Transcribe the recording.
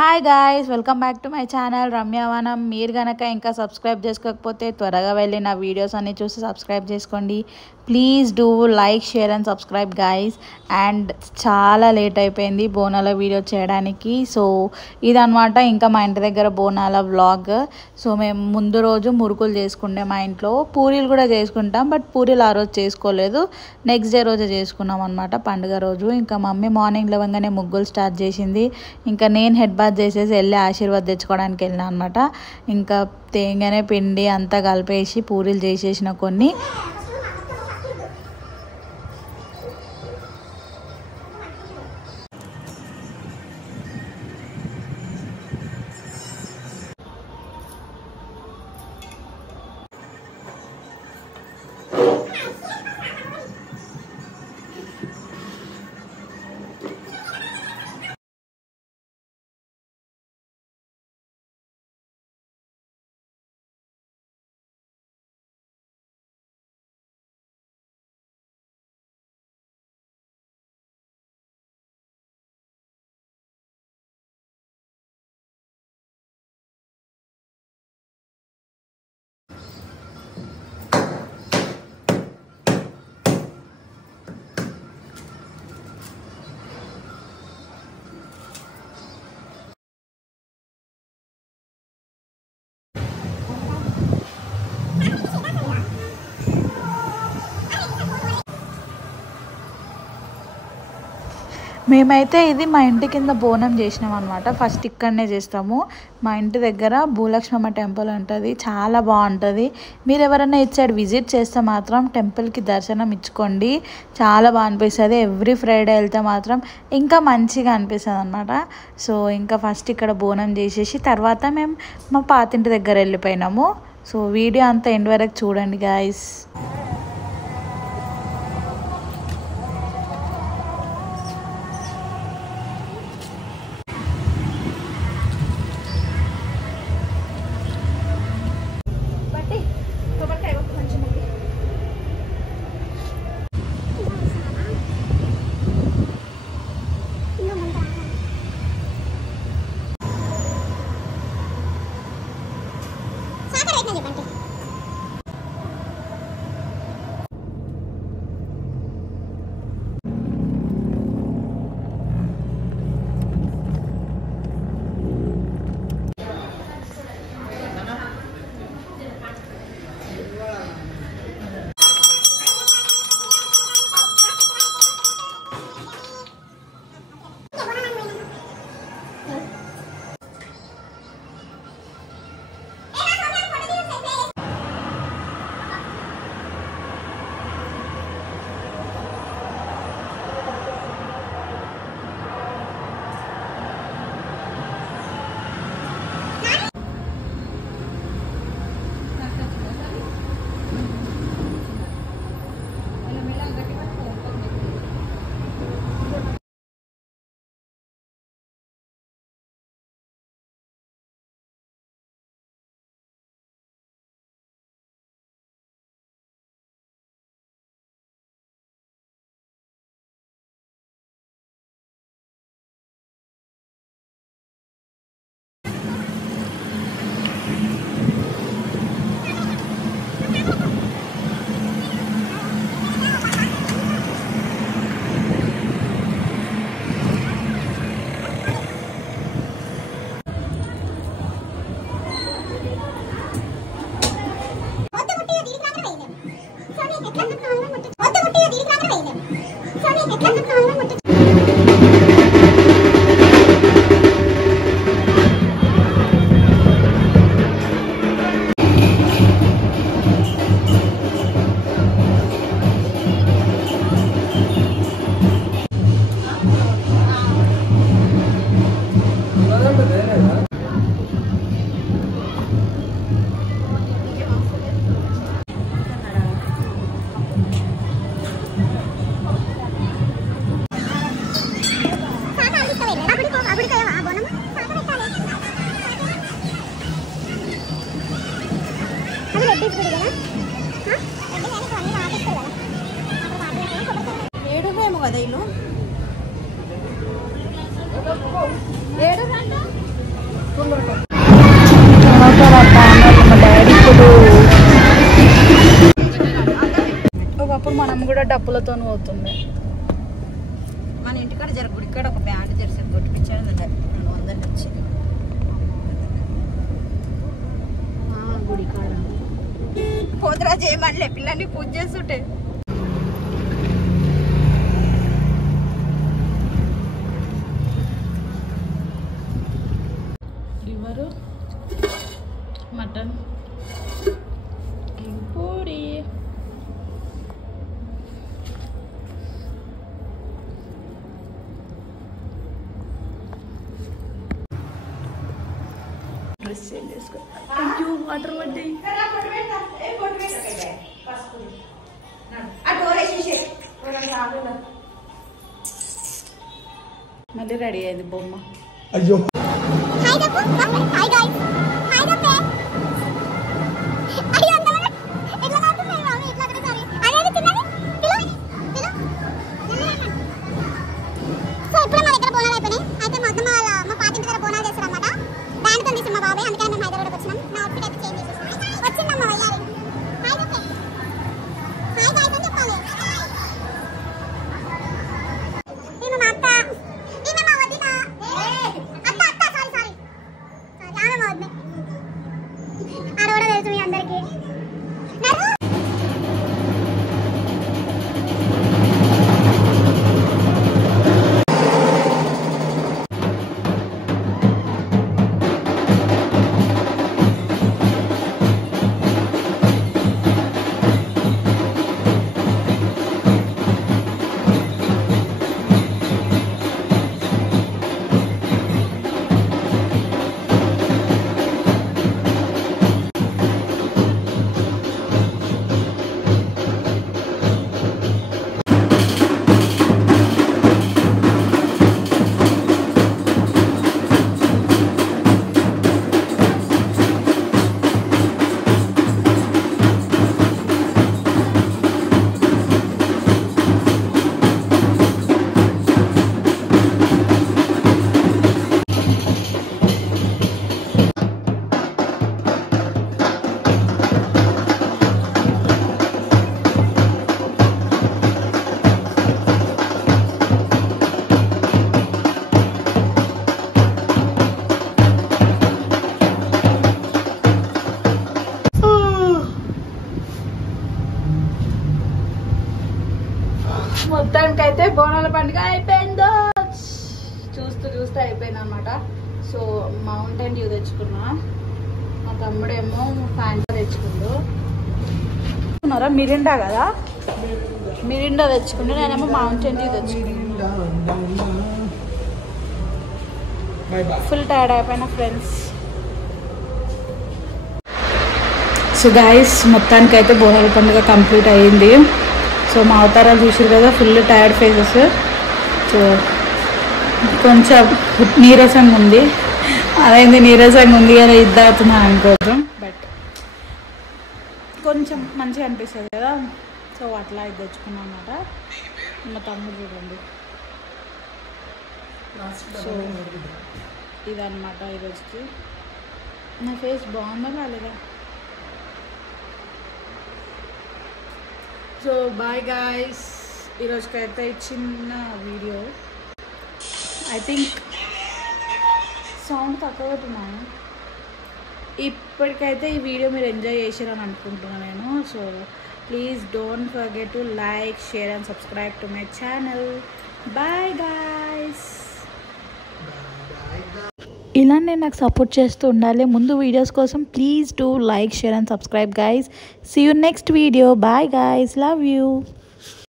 Hi guys, welcome back to my channel Ramyavanam. మీరు కనుక ఇంకా సబ్స్క్రైబ్ చేసుకోకపోతే త్వరగా వెళ్ళి నా వీడియోస్ అన్ని చూసి సబ్స్క్రైబ్ చేసుకోండి. Please do like, share and subscribe guys. And చాలా లేట్ అయిపోయింది బోనాల వీడియో చేయడానికి. సో ఇదనమాట ఇంకా మా ఇంటి దగ్గర బోనాల వ్లాగ్. సో మేము ముందు రోజు మురుకులు చేసుకుంటే మా ఇంట్లో పూరీలు కూడా చేసుకుంటాం, బట్ పూరీలు ఆ రోజు చేసుకోలేదు, నెక్స్ట్ డే రోజు చేసుకున్నాం అనమాట పండుగ రోజు. ఇంకా మమ్మీ మార్నింగ్ లేవగానే ముగ్గులు స్టార్ట్ చేసింది. ఇంకా నేను హెడ్ బాత్ చేసేసి వెళ్ళి ఆశీర్వాద్ తెచ్చుకోవడానికి వెళ్ళినా అనమాట. ఇంకా తేంగానే పిండి అంతా కలిపేసి పూరీలు చేసేసిన కొన్ని. మేమైతే ఇది మా ఇంటి కింద బోనం చేసినాం అనమాట. ఫస్ట్ ఇక్కడనే చేస్తాము. మా ఇంటి దగ్గర భూలక్ష్మమ్మ టెంపుల్ ఉంటుంది, చాలా బాగుంటుంది. మీరు ఎవరైనా ఇటు సైడ్ విజిట్ చేస్తే మాత్రం టెంపుల్కి దర్శనం ఇచ్చుకోండి, చాలా బాగా అనిపిస్తుంది. ఎవ్రీ ఫ్రైడే వెళ్తే మాత్రం ఇంకా మంచిగా అనిపిస్తుంది అనమాట. సో ఇంకా ఫస్ట్ ఇక్కడ బోనం చేసేసి తర్వాత మేము మా పాతింటి దగ్గర వెళ్ళిపోయినాము. సో వీడియో అంతా ఎండ్ వరకు చూడండి గాయస్. ఏడువేమో కదా ఇల్లు ఏడు మా డాడీ ఇప్పుడు ఒకప్పుడు మనం కూడా డబ్బులతో పోతుండే. మన ఇంటికాడ గుడికాడ ఒక బ్యాండ్ జరిసి కొట్టిపించాడు 200 వచ్చి గుడికాడ పోతురా చేయమనిలే పిల్లల్ని పూజ చేస్తుంటే. Liver mutton puri dress change చేసుకో. అయ్యో వాటర్ పడ్డాయి. మళ్ళీ రెడీ అయింది బొమ్మ. అయ్యో మొత్తానికైతే బోనాల పండుగ అయిపోయిందో. చూస్తూ అయిపోయింది అనమాట. సో మౌంటైన్ డ్యూ తెచ్చుకున్నా. మా తమ్ముడేమో ఫ్యాంటా తెచ్చుకుండు. మిరిండా కదా, మిరిండా తెచ్చుకుండు. నేనేమో మౌంటైన్ డ్యూ తెచ్చుకున్నా. ఫుల్ టైర్డ్ అయిపోయినా ఫ్రెండ్స్. సో గైస్ మొత్తానికైతే బోనాల పండుగ కంప్లీట్ అయ్యింది. సో మా అవతారాలు చూసారు కదా, ఫుల్ టైర్డ్ ఫేసెస్. సో కొంచెం నీరసంగా ఉంది. అదైంది నీరసంగా ఉంది కదా, ఇద్దరుతున్నాను అనుకోవద్దు. బట్ కొంచెం మంచిగా అనిపిస్తుంది కదా. సో అట్లా ఇది తెచ్చుకున్నాం అన్నమాట. మా తమ్ముడు చూడండి. సో ఇదన్నమాట ఈరోజుకి. నా ఫేస్ బాగుందా కాలేదా? So bye guys. ఈరోజుకైతే చిన్న వీడియో. ఐ థింక్ సౌండ్ తక్కువ పెట్టున్నాను. ఇప్పటికైతే ఈ వీడియో మీరు ఎంజాయ్ చేశారని అనుకుంటున్నాను నేను. So please don't forget to like, share and subscribe to my channel. Bye guys. ఇలానే నాకు సపోర్ట్ చేస్తూ ఉండాలి. ముందు వీడియోస్ కోసం please do like, share and subscribe guys. See you next video. Bye guys. Love you.